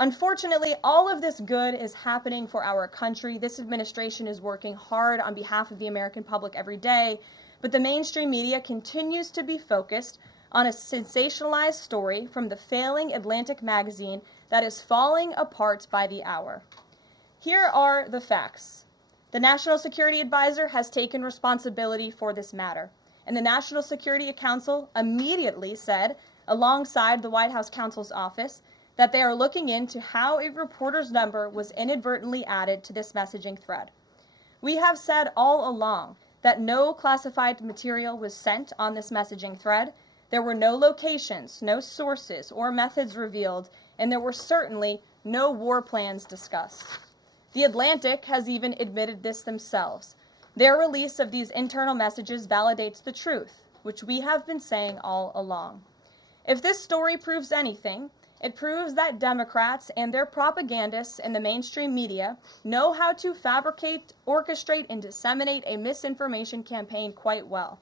Unfortunately, all of this good is happening for our country. This administration is working hard on behalf of the American public every day, but the mainstream media continues to be focused on a sensationalized story from the failing Atlantic magazine that is falling apart by the hour. Here are the facts. The National Security Advisor has taken responsibility for this matter, and the National Security Council immediately said, alongside the White House counsel's office, that they are looking into how a reporter's number was inadvertently added to this messaging thread. We have said all along that no classified material was sent on this messaging thread. There were no locations, no sources, or methods revealed, and there were certainly no war plans discussed. The Atlantic has even admitted this themselves. Their release of these internal messages validates the truth, which we have been saying all along. If this story proves anything, it proves that Democrats and their propagandists in the mainstream media know how to fabricate, orchestrate, and disseminate a misinformation campaign quite well.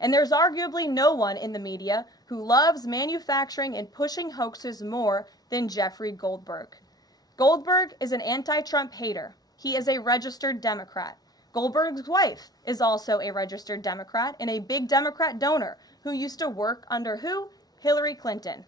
And there's arguably no one in the media who loves manufacturing and pushing hoaxes more than Jeffrey Goldberg. Goldberg is an anti-Trump hater. He is a registered Democrat. Goldberg's wife is also a registered Democrat and a big Democrat donor who used to work under who? Hillary Clinton.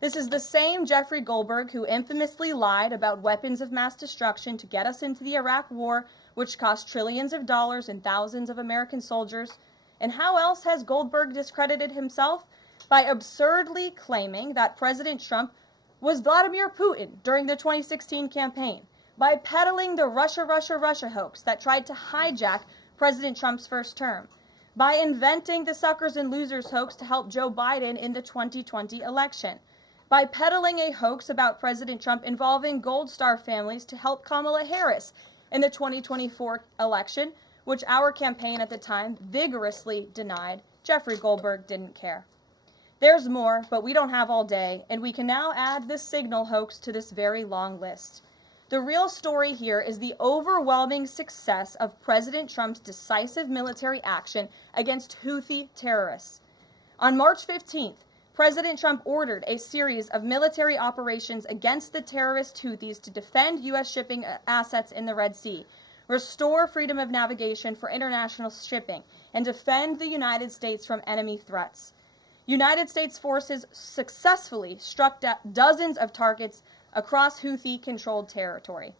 This is the same Jeffrey Goldberg who infamously lied about weapons of mass destruction to get us into the Iraq War, which cost trillions of dollars and thousands of American soldiers. And how else has Goldberg discredited himself? By absurdly claiming that President Trump was Vladimir Putin during the 2016 campaign, by peddling the Russia, Russia, Russia hoax that tried to hijack President Trump's first term, by inventing the suckers and losers hoax to help Joe Biden in the 2020 election, by peddling a hoax about President Trump involving Gold Star families to help Kamala Harris in the 2024 election, which our campaign at the time vigorously denied. Jeffrey Goldberg didn't care. There's more, but we don't have all day, and we can now add this signal hoax to this very long list. The real story here is the overwhelming success of President Trump's decisive military action against Houthi terrorists. On March 15th, President Trump ordered a series of military operations against the terrorist Houthis to defend U.S. shipping assets in the Red Sea, restore freedom of navigation for international shipping, and defend the United States from enemy threats. United States forces successfully struck dozens of targets across Houthi-controlled territory.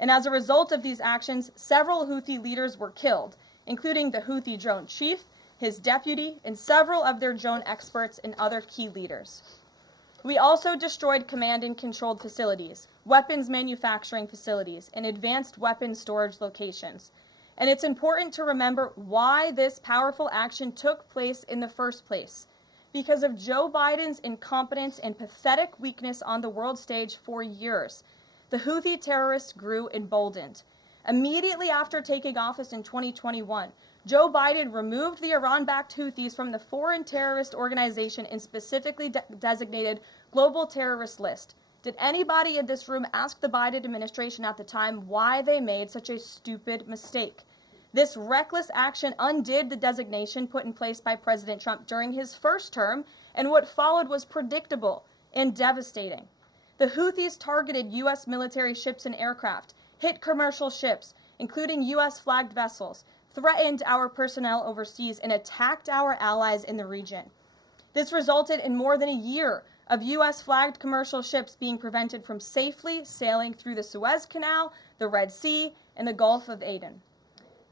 And as a result of these actions, several Houthi leaders were killed, including the Houthi drone chief, his deputy, and several of their drone experts and other key leaders. We also destroyed command and controlled facilities, weapons manufacturing facilities, and advanced weapons storage locations. And it's important to remember why this powerful action took place in the first place. Because of Joe Biden's incompetence and pathetic weakness on the world stage for years, the Houthi terrorists grew emboldened. Immediately after taking office in 2021, Joe Biden removed the Iran-backed Houthis from the foreign terrorist organization and specifically designated global terrorist list. Did anybody in this room ask the Biden administration at the time why they made such a stupid mistake? This reckless action undid the designation put in place by President Trump during his first term, and what followed was predictable and devastating. The Houthis targeted U.S. military ships and aircraft, hit commercial ships, including U.S.-flagged vessels, threatened our personnel overseas, and attacked our allies in the region. This resulted in more than a year of U.S.-flagged commercial ships being prevented from safely sailing through the Suez Canal, the Red Sea, and the Gulf of Aden.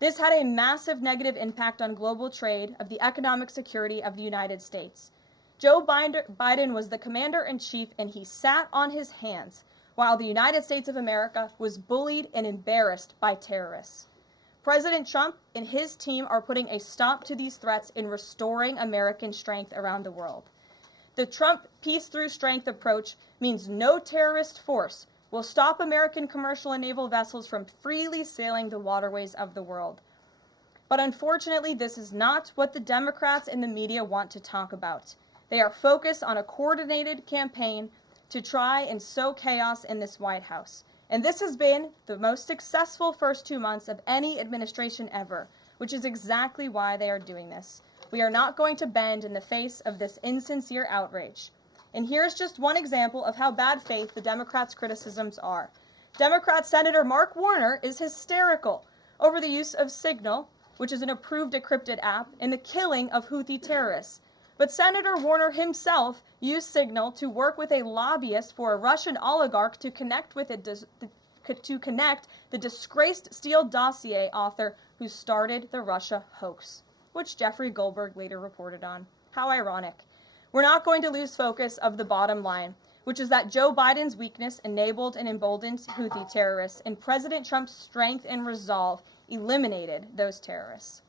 This had a massive negative impact on global trade of the economic security of the United States. Joe Biden was the commander-in-chief, and he sat on his hands while the United States of America was bullied and embarrassed by terrorists. President Trump and his team are putting a stop to these threats and restoring American strength around the world. The Trump peace through strength approach means no terrorist force will stop American commercial and naval vessels from freely sailing the waterways of the world. But unfortunately, this is not what the Democrats and the media want to talk about. They are focused on a coordinated campaign to try and sow chaos in this White House. And this has been the most successful first 2 months of any administration ever, which is exactly why they are doing this. We are not going to bend in the face of this insincere outrage. And here's just one example of how bad faith the Democrats' criticisms are. Democrat Senator Mark Warner is hysterical over the use of Signal, which is an approved decrypted app, in the killing of Houthi terrorists. But Senator Warner himself used Signal to work with a lobbyist for a Russian oligarch to connect the disgraced Steele dossier author who started the Russia hoax, which Jeffrey Goldberg later reported on. How ironic. We're not going to lose focus of the bottom line, which is that Joe Biden's weakness enabled and emboldened Houthi terrorists, and President Trump's strength and resolve eliminated those terrorists.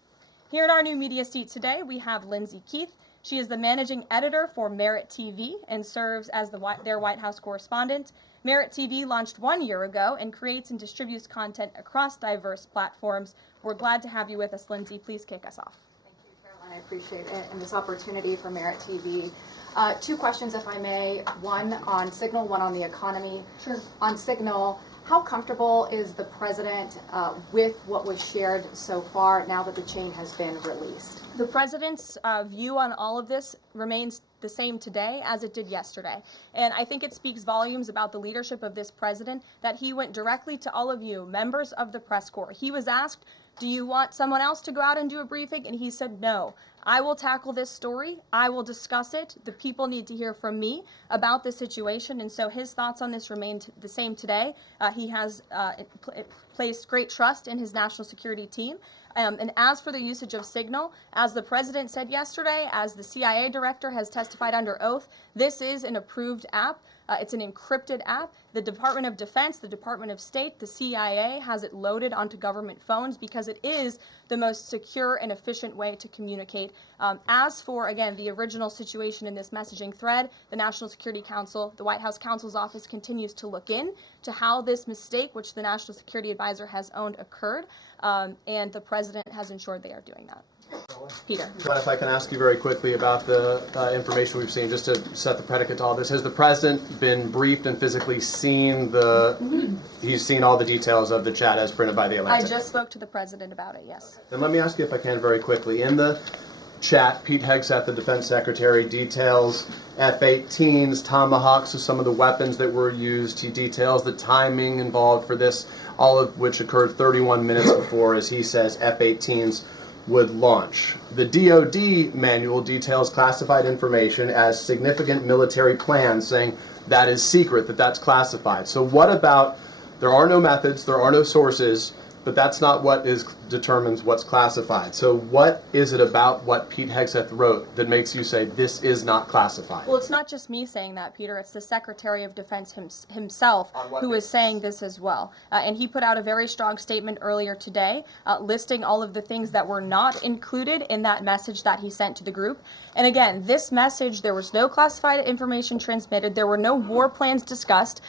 Here in our new media seat today, we have Lindsay Keith. She is the managing editor for Merit TV and serves as their White House correspondent. Merit TV launched 1 year ago and creates and distributes content across diverse platforms. We're glad to have you with us, Lindsay. Please kick us off. Thank you, Karoline. I appreciate it and this opportunity for Merit TV. Two questions, if I may. One on Signal, one on the economy. Sure. On Signal, how comfortable is the president with what was shared so far now that the chain has been released? The president's view on all of this remains the same today as it did yesterday. And I think it speaks volumes about the leadership of this president that he went directly to all of you, members of the press corps. He was asked, do you want someone else to go out and do a briefing? And he said, no. I will tackle this story. I will discuss it. The people need to hear from me about the situation. And so his thoughts on this remain the same today. He has placed great trust in his national security team. And as for the usage of Signal, as the president said yesterday, as the CIA director has testified under oath, this is an approved app. It's an encrypted app. The Department of Defense, the Department of State, the CIA has it loaded onto government phones because it is the most secure and efficient way to communicate. As for, again, the original situation in this messaging thread, the National Security Council, the White House counsel's office continues to look in to how this mistake, which the National Security Advisor has owned, occurred, and the president has ensured they are doing that. Peter. If I can ask you very quickly about the information we've seen, just to set the predicate to all this. Has the president been briefed and physically seen he's seen all the details of the chat as printed by the Atlantic? I just spoke to the president about it, yes. Then let me ask you, if I can, very quickly. In the chat, Pete Hegseth, the defense secretary, details F-18s, Tomahawks, so some of the weapons that were used. He details the timing involved for this, all of which occurred 31 minutes before, as he says, F-18s would launch. The DoD manual details classified information as significant military plans, saying that is secret, that's classified. So what about, there are no methods, there are no sources, but that's not what determines what's classified. So what is it about what Pete Hegseth wrote that makes you say this is not classified? Well, it's not just me saying that, Peter. It's the Secretary of Defense himself who is saying this as well. And he put out a very strong statement earlier today listing all of the things that were not included in that message that he sent to the group. And again, this message, there was no classified information transmitted. There were no war plans discussed.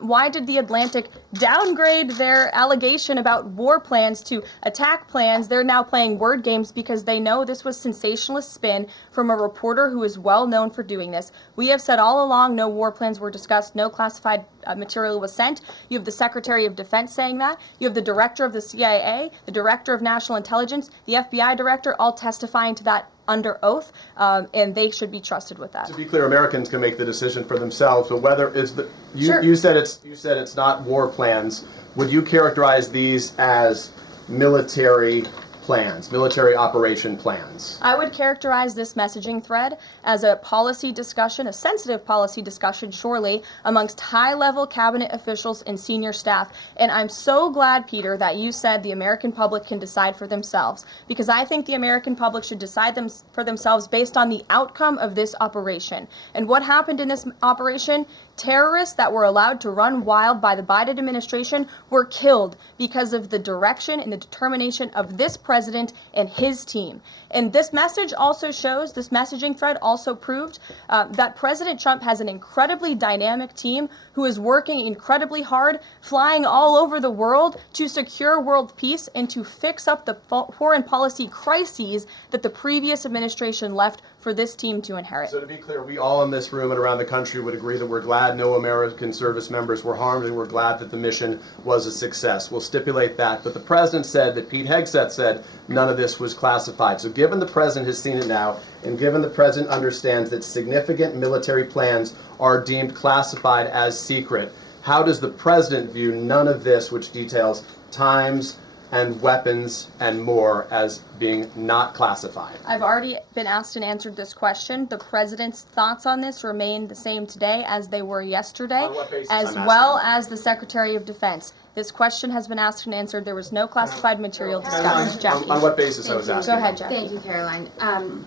Why did the Atlantic downgrade their allegation about war plans to attack plans? They're now playing word games because they know this was sensationalist spin from a reporter who is well known for doing this. We have said all along no war plans were discussed, no classified material was sent. You have the Secretary of Defense saying that. You have the Director of the CIA, the Director of National Intelligence, the FBI Director, all testifying to that under oath, and they should be trusted with that. To be clear, Americans can make the decision for themselves, but whether it's Sure. you said it's not war plans. Would you characterize these as military plans, military operation plans? I would characterize this messaging thread as a policy discussion, a sensitive policy discussion, surely, amongst high-level cabinet officials and senior staff. And I'm so glad, Peter, that you said the American public can decide for themselves, because I think the American public should decide for themselves based on the outcome of this operation. And what happened in this operation? Terrorists that were allowed to run wild by the Biden administration were killed because of the direction and the determination of this president and his team. And this message also shows, this messaging thread also proved that President Trump has an incredibly dynamic team who is working incredibly hard, flying all over the world to secure world peace and to fix up the foreign policy crises that the previous administration left for this team to inherit. So to be clear, we all in this room and around the country would agree that we're glad no American service members were harmed, and we're glad that the mission was a success. We'll stipulate that. But the president said that Pete Hegseth said none of this was classified. So given the president has seen it now, and given the president understands that significant military plans are deemed classified as secret, how does the president view none of this, which details times and weapons and more, as being not classified? I've already been asked and answered this question. The president's thoughts on this remain the same today as they were yesterday, On what basis, as I'm well asking? as the Secretary of Defense. This question has been asked and answered. There was no classified material discussed. Jackie. On what basis I was asking? Go ahead, Jackie. Thank you, Karoline.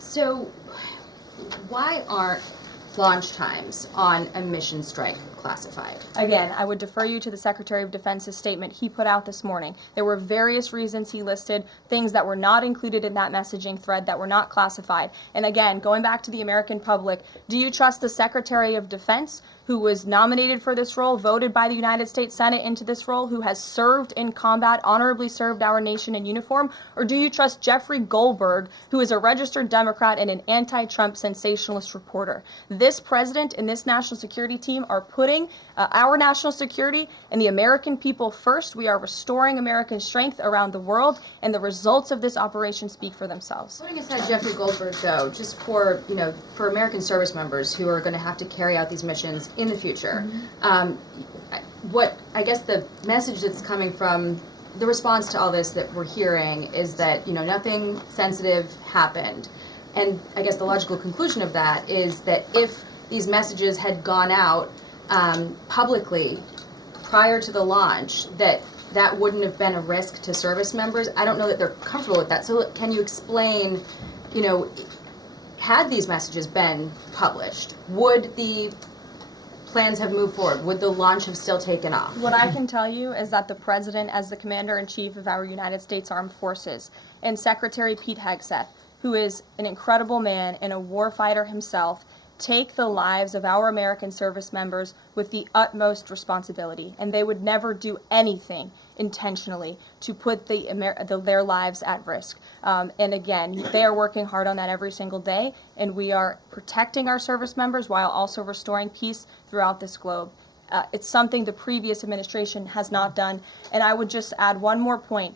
So why aren't launch times on a mission strike classified? Again, I would defer you to the Secretary of Defense's statement he put out this morning. There were various reasons he listed, things that were not included in that messaging thread that were not classified. And again, going back to the American public, do you trust the Secretary of Defense, who was nominated for this role, voted by the United States Senate into this role, who has served in combat, honorably served our nation in uniform? Or do you trust Jeffrey Goldberg, who is a registered Democrat and an anti-Trump sensationalist reporter? This president and this national security team are putting our national security and the American people first. We are restoring American strength around the world, and the results of this operation speak for themselves. Putting aside Jeffrey Goldberg, though, just for for American service members who are going to have to carry out these missions in the future, what I guess the message that's coming from the response to all this that we're hearing is that nothing sensitive happened, and I guess the logical conclusion of that is that if these messages had gone out publicly prior to the launch, that wouldn't have been a risk to service members. I don't know that they're comfortable with that. So can you explain, had these messages been published, would the plans have moved forward? Would the launch have still taken off? What I can tell you is that the President, as the Commander-in-Chief of our United States Armed Forces, and Secretary Pete Hegseth, who is an incredible man and a warfighter himself, take the lives of our American service members with the utmost responsibility, and they would never do anything intentionally to put their lives at risk. And again, they are working hard on that every single day, and we are protecting our service members while also restoring peace throughout this globe. It's something the previous administration has not done. And I would just add one more point.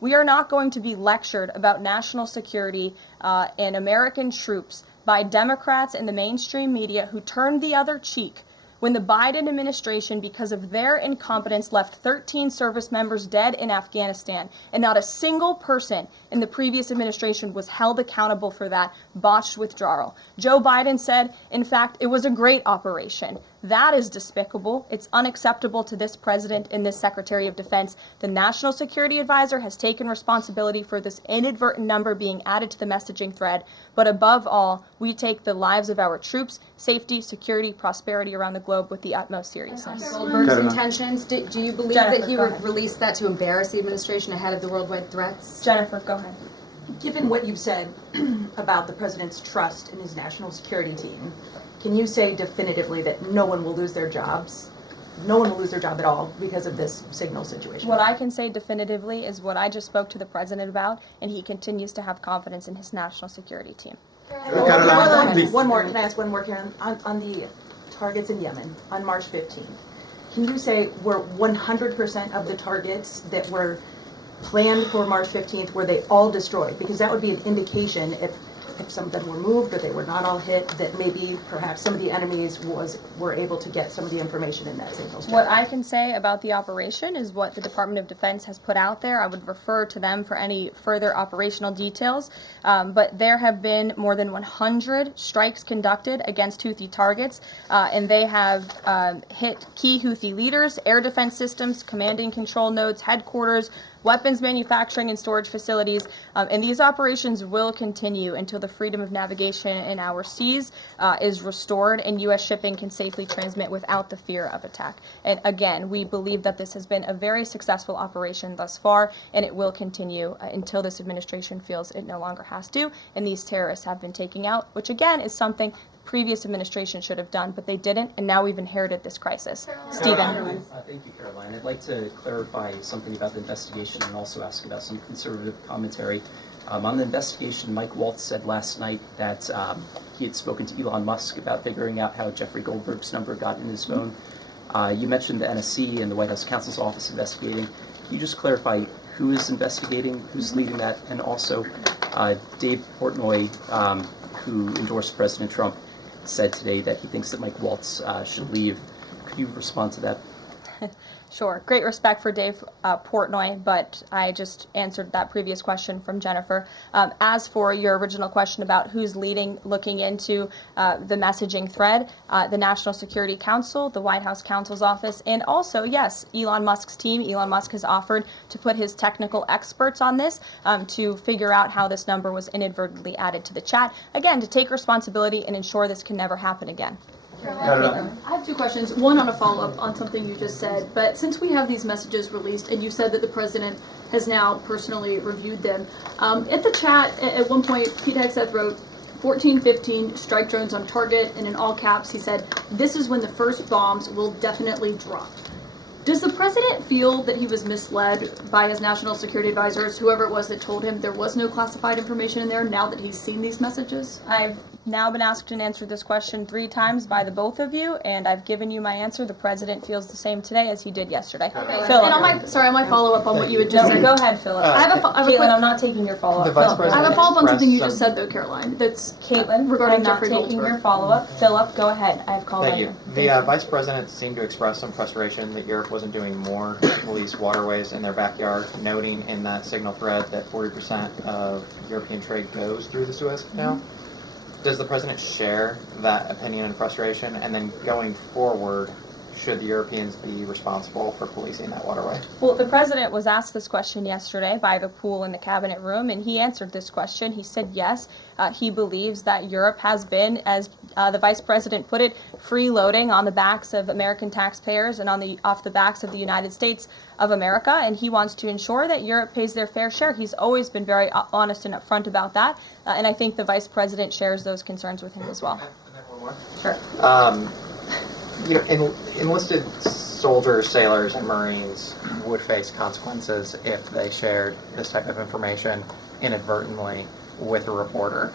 We are not going to be lectured about national security and American troops by Democrats and the mainstream media who turned the other cheek when the Biden administration, because of their incompetence, left 13 service members dead in Afghanistan, and not a single person in the previous administration was held accountable for that botched withdrawal. Joe Biden said, in fact, it was a great operation. That is despicable. It's unacceptable to this president and this Secretary of Defense. The National Security Advisor has taken responsibility for this inadvertent number being added to the messaging thread. But above all, we take the lives of our troops, safety, security, prosperity around the globe with the utmost seriousness. Goldberg's intentions, do you believe Jennifer, that he go would ahead. release that to embarrass the administration ahead of the worldwide threats? Jennifer, go ahead. Given what you've said about the president's trust in his national security team, can you say definitively that no one will lose their jobs? No one will lose their job at all because of this signal situation? What I can say definitively is what I just spoke to the president about, and he continues to have confidence in his national security team. Karoline, please. One more, can I ask one more, Karen? On the targets in Yemen on March 15th, can you say were 100% of the targets that were planned for March 15th, were they all destroyed? Because that would be an indication if some of them were moved or they were not all hit, that maybe perhaps some of the enemies were able to get some of the information in that signal strike. What I can say about the operation is what the Department of Defense has put out there. I would refer to them for any further operational details. But there have been more than 100 strikes conducted against Houthi targets, and they have hit key Houthi leaders, air defense systems, command and control nodes, headquarters, weapons manufacturing and storage facilities, and these operations will continue until the freedom of navigation in our seas is restored and U.S. shipping can safely transmit without the fear of attack. And again, we believe that this has been a very successful operation thus far, and it will continue until this administration feels it no longer has to, and these terrorists have been taken out, which again is something previous administration should have done, but they didn't, and now we've inherited this crisis. Stephen. Thank you, Karoline. I'd like to clarify something about the investigation and also ask about some conservative commentary. On the investigation, Mike Waltz said last night that he had spoken to Elon Musk about figuring out how Jeffrey Goldberg's number got in his phone. You mentioned the NSC and the White House counsel's office investigating. Can you just clarify who is investigating, who's leading that, and also Dave Portnoy, who endorsed President Trump, said today that he thinks that Mike Waltz should leave. Could you respond to that? Sure. Great respect for Dave Portnoy, but I just answered that previous question from Jennifer. As for your original question about who's looking into the messaging thread, the National Security Council, the White House counsel's office, and also, yes, Elon Musk's team. Elon Musk has offered to put his technical experts on this to figure out how this number was inadvertently added to the chat. Again, to take responsibility and ensure this can never happen again. I have two questions. One on a follow-up on something you just said. But since we have these messages released, and you said that the president has now personally reviewed them, at the chat at one point, Pete Hegseth wrote 14-15 strike drones on target, and in all caps he said, "This is when the first bombs will definitely drop." Does the president feel that he was misled by his national security advisors, whoever it was that told him there was no classified information in there, now that he's seen these messages? I've now been asked and answered this question 3 times by the both of you, and I've given you my answer. The president feels the same today as he did yesterday. Okay. Philip. And on my follow-up on what you had just said. Go ahead, Philip. Caitlin, I'm not taking your follow-up. I have a follow-up on something you just said there, Caroline. That's Caitlin, regarding I'm not Jeffrey taking Goldberg. your follow-up. Philip, go ahead. I've called Thank on you. The Vice President seemed to express some frustration that Europe wasn't doing more to police waterways in their backyard, noting in that signal thread that 40% of European trade goes through the Suez Canal. Does the President share that opinion and frustration? And then going forward, should the Europeans be responsible for policing that waterway? Well, the president was asked this question yesterday by the pool in the cabinet room, and he answered this question. He said yes, he believes that Europe has been, as the vice president put it, freeloading on the backs of American taxpayers and off the backs of the United States of America, and he wants to ensure that Europe pays their fair share. He's always been very honest and upfront about that, and I think the vice president shares those concerns with him as well. And then one more. Sure. Enlisted soldiers, sailors, and Marines would face consequences if they shared this type of information inadvertently with a reporter.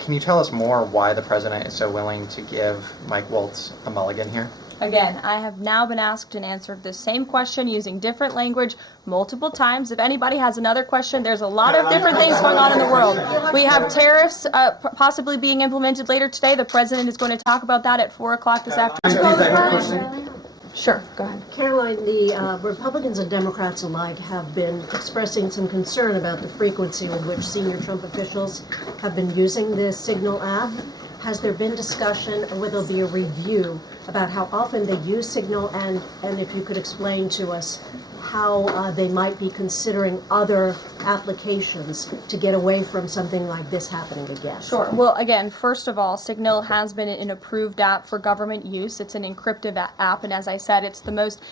Can you tell us more why the President is so willing to give Mike Waltz a mulligan here? Again, I have now been asked and answered the same question using different language multiple times. If anybody has another question, there's a lot of different things going on in the world. We have tariffs possibly being implemented later today. The president is going to talk about that at 4 o'clock this afternoon. Sure, go ahead. Karoline, the Republicans and Democrats alike have been expressing some concern about the frequency with which senior Trump officials have been using the Signal app. Has there been discussion, or will there be a review about how often they use Signal, and if you could explain to us how they might be considering other applications to get away from something like this happening again? Sure. Well, again, first of all, Signal has been an approved app for government use. It's an encrypted app, and as I said, it's the most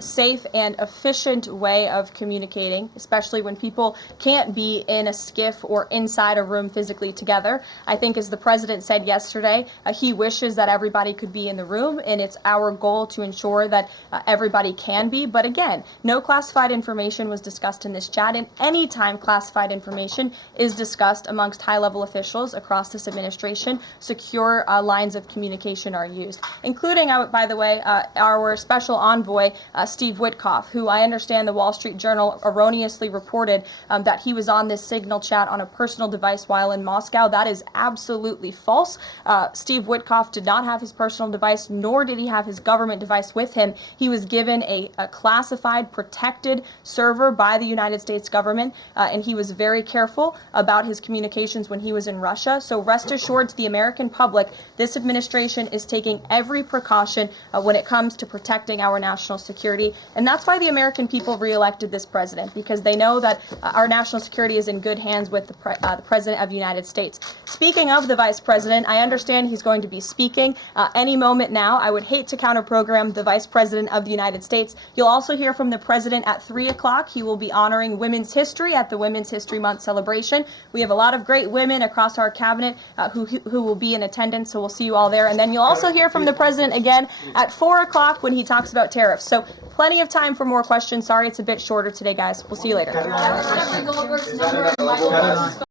safe and efficient way of communicating, especially when people can't be in a skiff or inside a room physically together. I think, as the president said yesterday, he wishes that everybody could be in the room, and it's our goal to ensure that everybody can be. But again, no classified information was discussed in this chat, and any time classified information is discussed amongst high-level officials across this administration, secure lines of communication are used, including, by the way, our special envoy, Steve Witkoff, who I understand the Wall Street Journal erroneously reported that he was on this Signal chat on a personal device while in Moscow. That is absolutely false. Steve Witkoff did not have his personal device, nor did he have his government device with him. He was given a classified, protected server by the United States government, and he was very careful about his communications when he was in Russia. So rest assured to the American public, this administration is taking every precaution when it comes to protecting our national security, and that's why the American people reelected this president, because they know that our national security is in good hands with the President of the United States. Speaking of the Vice President, I understand he's going to be speaking any moment now. I would hate to counter-program the Vice President of the United States. You'll also hear from the President at 3 o'clock. He will be honoring women's history at the Women's History Month celebration. We have a lot of great women across our cabinet who will be in attendance, so we'll see you all there. And then you'll also hear from the President again at 4 o'clock when he talks about tariffs. So plenty of time for more questions. Sorry it's a bit shorter today, guys. We'll see you later. Jeffrey Goldberg's number and Michael Waltz's